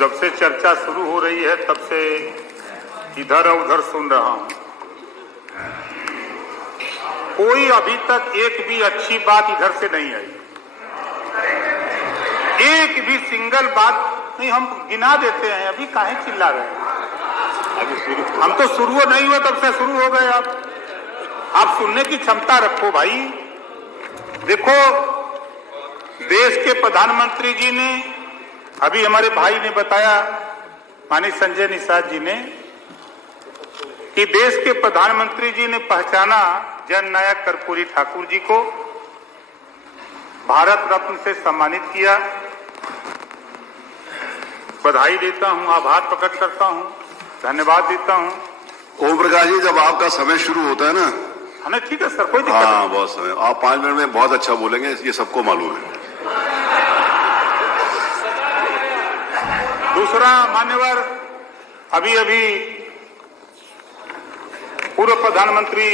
जब से चर्चा शुरू हो रही है तब से इधर और उधर सुन रहा हूं। कोई अभी तक एक भी अच्छी बात इधर से नहीं आई, एक भी सिंगल बात नहीं। हम गिना देते हैं, अभी काहे चिल्ला रहे हैं? हम तो शुरू नहीं हुए तब से शुरू हो गए। आप सुनने की क्षमता रखो भाई। देखो, देश के प्रधानमंत्री जी ने, अभी हमारे भाई ने बताया, माननीय संजय निषाद जी ने, कि देश के प्रधानमंत्री जी ने पहचाना जननायक कर्पूरी ठाकुर जी को, भारत रत्न से सम्मानित किया। बधाई देता हूं, आभार प्रकट करता हूं, धन्यवाद देता हूं। ओम प्रकाश जी, जब आपका समय शुरू होता है ना, हमें ठीक है सर, कोई दिक्कत नहीं। हाँ, बहुत समय, आप 5 मिनट में बहुत अच्छा बोलेंगे, ये सबको मालूम है। दूसरा, मान्यवर, अभी अभी पूर्व प्रधानमंत्री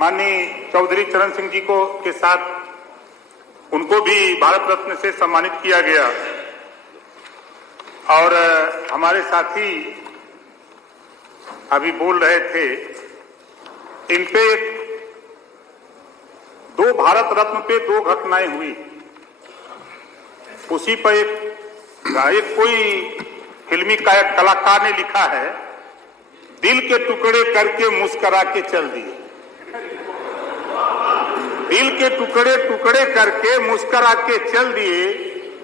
माननीय चौधरी चरण सिंह जी को के साथ उनको भी भारत रत्न से सम्मानित किया गया। और हमारे साथी अभी बोल रहे थे, इन पे 2 भारत रत्न पे 2 घटनाएं हुई। उसी पर एक कोई फिल्मी कलाकार ने लिखा है, दिल के टुकड़े करके मुस्करा के चल दिए। दिल के टुकड़े टुकड़े करके मुस्करा के चल दिए,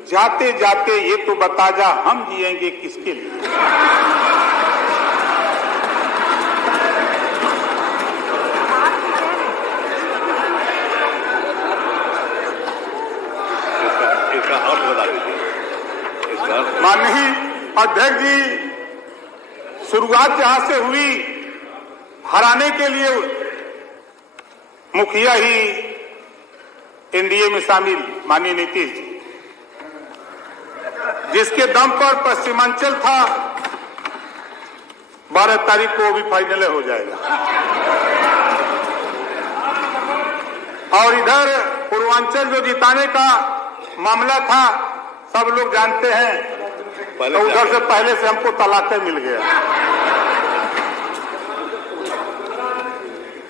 जाते जाते ये तो बता जा हम जिएंगे किसके लिए। माननीय अध्यक्ष जी, शुरुआत जहां से हुई, हराने के लिए मुखिया ही एनडीए में शामिल माननीय नीतीश जी, जिसके दम पर पश्चिमांचल था, 12 तारीख को भी फाइनल हो जाएगा। और इधर पूर्वांचल जो जिताने का मामला था, सब लोग जानते हैं, तो उधर से पहले से हमको तलाक मिल गया।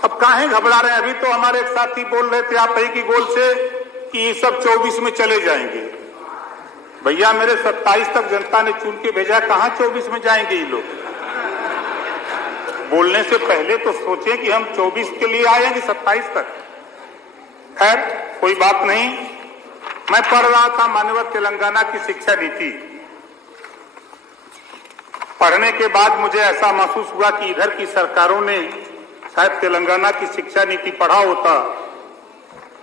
अब काहे घबरा रहे हैं? अभी तो हमारे एक साथी बोल रहे थे आप ही की गोल से कि ये सब 24 में चले जाएंगे। भैया, मेरे 27 तक जनता ने चुन के भेजा, कहां 24 में जाएंगे ये लोग? बोलने से पहले तो सोचें कि हम 24 के लिए आएंगे 27 तक। खैर, कोई बात नहीं। मैं पढ़ रहा था माननीय तेलंगाना की शिक्षा नीति। पढ़ने के बाद मुझे ऐसा महसूस हुआ कि इधर की सरकारों ने शायद तेलंगाना की शिक्षा नीति पढ़ा होता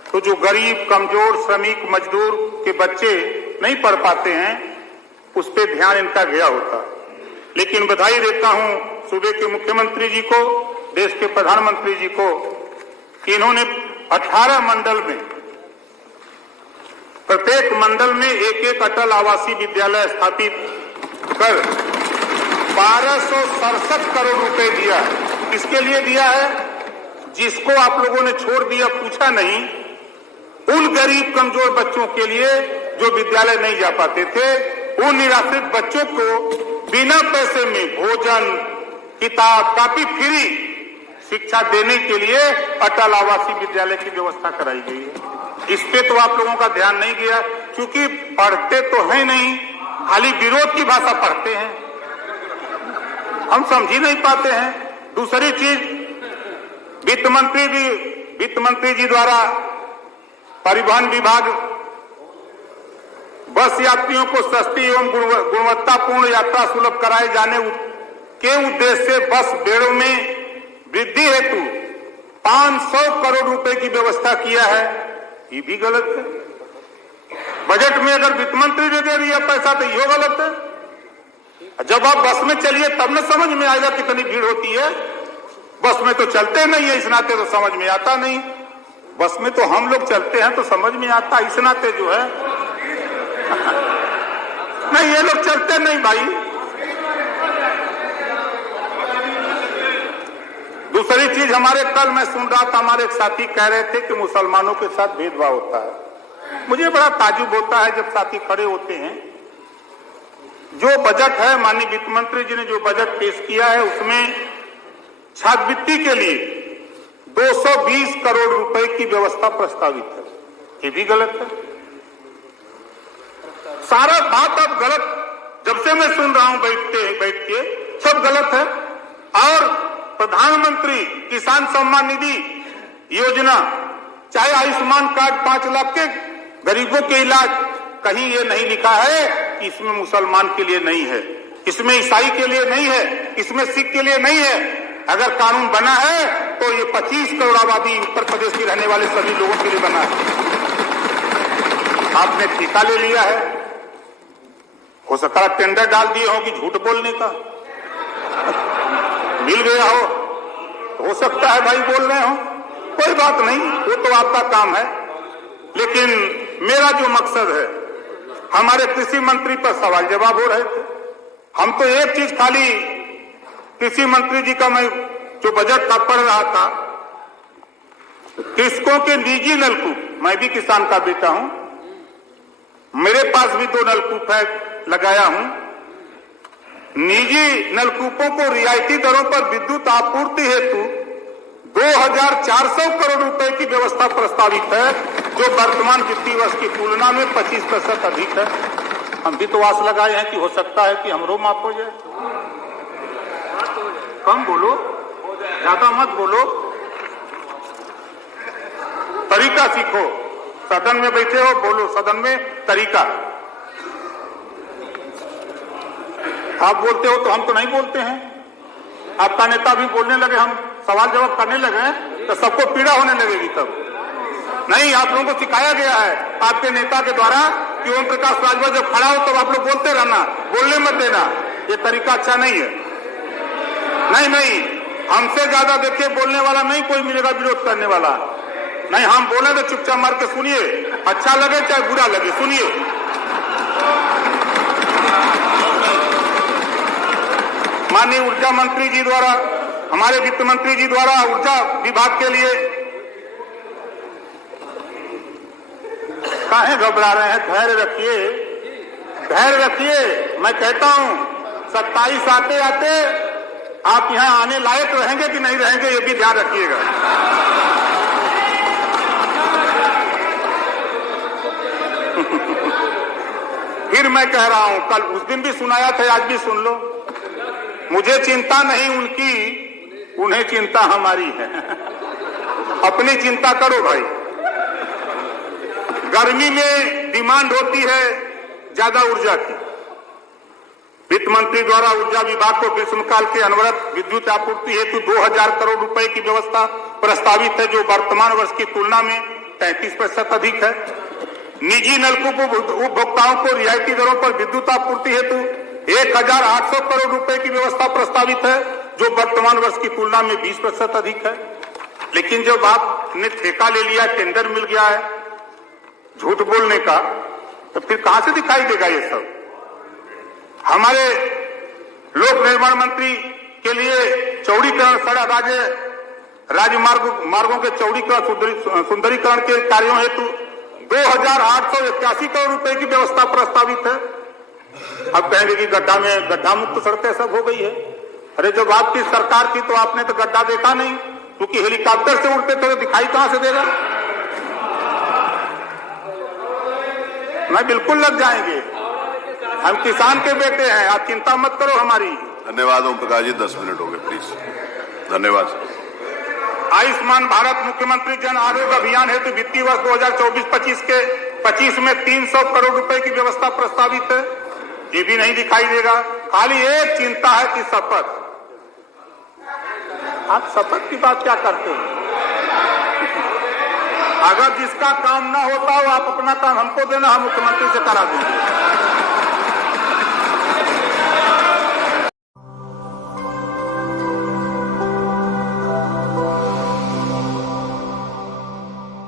तो जो गरीब, कमजोर, श्रमिक, मजदूर के बच्चे नहीं पढ़ पाते हैं, उस पर ध्यान इनका गया होता। लेकिन बधाई देता हूं सूबे के मुख्यमंत्री जी को, देश के प्रधानमंत्री जी को, कि इन्होंने 18 मंडल में, प्रत्येक मंडल में एक अटल आवासीय विद्यालय स्थापित कर 1267 करोड़ रुपए दिया है। किसके लिए दिया है? जिसको आप लोगों ने छोड़ दिया, पूछा नहीं, उन गरीब कमजोर बच्चों के लिए जो विद्यालय नहीं जा पाते थे, उन निराश्रित बच्चों को बिना पैसे में भोजन, किताब, कापी फ्री शिक्षा देने के लिए अटल आवासीय विद्यालय की व्यवस्था कराई गई है। इस पे तो आप लोगों का ध्यान नहीं गया, क्योंकि पढ़ते तो है नहीं, खाली विरोध की भाषा पढ़ते हैं, हम समझ ही नहीं पाते हैं। दूसरी चीज, वित्त मंत्री जी द्वारा परिवहन विभाग बस यात्रियों को सस्ती एवं गुणवत्तापूर्ण यात्रा सुलभ कराए जाने के उद्देश्य से बस बेड़ों में वृद्धि हेतु 500 करोड़ रुपए की व्यवस्था किया है। ये भी गलत है। बजट में अगर वित्त मंत्री ने दे दिया पैसा तो ये गलत है। जब आप बस में चलिए तब न समझ में आएगा कितनी भीड़ होती है। बस में तो चलते नहीं है, इस नाते तो समझ में आता नहीं। बस में तो हम लोग चलते हैं तो समझ में आता, इस नाते जो है नहीं, ये लोग चलते नहीं भाई। दूसरी चीज, हमारे कल मैं सुन रहा था, हमारे एक साथी कह रहे थे कि मुसलमानों के साथ भेदभाव होता है। मुझे बड़ा ताजुब होता है जब साथी खड़े होते हैं जो बजट है, माननीय वित्त मंत्री जी ने जो बजट पेश किया है उसमें छात्रवृत्ति के लिए 220 करोड़ रुपए की व्यवस्था प्रस्तावित है। ये भी गलत है। सारा बात अब गलत, जब से मैं सुन रहा हूं बैठ के सब गलत है। और प्रधानमंत्री किसान सम्मान निधि योजना, चाहे आयुष्मान कार्ड 5 लाख के गरीबों के इलाज, कहीं ये नहीं लिखा है कि इसमें मुसलमान के लिए नहीं है, इसमें ईसाई के लिए नहीं है, इसमें सिख के लिए नहीं है। अगर कानून बना है तो ये 25 करोड़ आबादी उत्तर प्रदेश की रहने वाले सभी लोगों के लिए बना है। आपने ठेका ले लिया है, हो सकता है टेंडर डाल दिए हो कि झूठ बोलने का मिल गया हो सकता है भाई बोल रहे हो, कोई बात नहीं, वो तो आपका काम है। लेकिन मेरा जो मकसद है, हमारे कृषि मंत्री पर सवाल जवाब हो रहे थे। हम तो एक चीज खाली कृषि मंत्री जी का मैं जो बजट का पढ़ रहा था, कृषकों के निजी नलकूप, मैं भी किसान का बेटा हूं, मेरे पास भी 2 नलकूप है, लगाया हूं। निजी नलकूपों को रियायती दरों पर विद्युत आपूर्ति हेतु 2400 करोड़ रुपए की व्यवस्था प्रस्तावित है, जो वर्तमान वित्तीय वर्ष की तुलना में 25% अधिक है। हम भी तो आस लगाए हैं कि हो सकता है कि हमरो माफ हो जाए। कम बोलो, ज्यादा मत बोलो, तरीका सीखो। सदन में बैठे हो, बोलो सदन में तरीका। आप बोलते हो तो हम तो नहीं बोलते हैं। आपका नेता भी बोलने लगे, हम सवाल जवाब करने लगे तो सबको पीड़ा होने लगेगी। तब नहीं, आप लोगों को सिखाया गया है आपके नेता के द्वारा कि ओम प्रकाश राजभर जब खड़ा हो तब आप लोग बोलते रहना, बोलने मत देना। ये तरीका अच्छा नहीं है। नहीं, हमसे ज्यादा देखिए बोलने वाला नहीं कोई मिलेगा विरोध करने वाला। नहीं, हम बोले तो चुपचाप मार के सुनिए, अच्छा लगे चाहे बुरा लगे, सुनिए। माननीय ऊर्जा मंत्री जी द्वारा, हमारे वित्त मंत्री जी द्वारा ऊर्जा विभाग के लिए काहे घबरा रहे हैं? धैर्य रखिए, धैर्य रखिए। मैं कहता हूं 27 आते आते आप यहां आने लायक रहेंगे कि नहीं रहेंगे, ये भी ध्यान रखिएगा। फिर मैं कह रहा हूं, कल उस दिन भी सुनाया था, आज भी सुन लो। मुझे चिंता नहीं उनकी, उन्हें चिंता हमारी है। अपनी चिंता करो भाई। गर्मी में डिमांड होती है ज्यादा ऊर्जा की। वित्त मंत्री द्वारा ऊर्जा विभाग को ग्रीष्मकाल के अनवरत विद्युत आपूर्ति हेतु 2000 करोड़ रुपए की व्यवस्था प्रस्तावित है, जो वर्तमान वर्ष की तुलना में 33% अधिक है। निजी नलकूप उपभोक्ताओं को रियायती दरों पर विद्युत आपूर्ति हेतु 1800 करोड़ रुपए की व्यवस्था प्रस्तावित है, जो वर्तमान वर्ष की तुलना में 20% अधिक है। लेकिन जब आपने ठेका ले लिया, टेंडर मिल गया है झूठ बोलने का, तो फिर कहां से दिखाई देगा ये सब? हमारे लोक निर्माण मंत्री के लिए चौड़ीकरण, सड़क राजमार्गों के चौड़ीकरण, सुंदरीकरण के कार्यों हेतु 2881 करोड़ रुपए की व्यवस्था प्रस्तावित है। अब कहेंगे कि गड्ढा मुक्त सड़कें सब हो गई है। अरे जब आपकी सरकार थी तो आपने तो गड्ढा देखा नहीं, क्योंकि हेलीकॉप्टर से उड़ते थे तो दिखाई कहां से देगा? मैं बिल्कुल लग जाएंगे, हम किसान के बेटे हैं, आप चिंता मत करो हमारी। धन्यवाद ओम प्रकाश जी, 10 मिनट हो गए प्लीज। धन्यवाद। आयुष्मान भारत मुख्यमंत्री जन आरोग्य अभियान हेतु वित्तीय वर्ष 2024-25 के 25 में 300 करोड़ रुपए की व्यवस्था प्रस्तावित है, ये भी नहीं दिखाई देगा। खाली एक चिंता है कि शपथ। आप शपथ की बात क्या करते हैं? अगर जिसका काम ना होता हो, आप अपना काम हमको देना, हम मुख्यमंत्री से करा देंगे।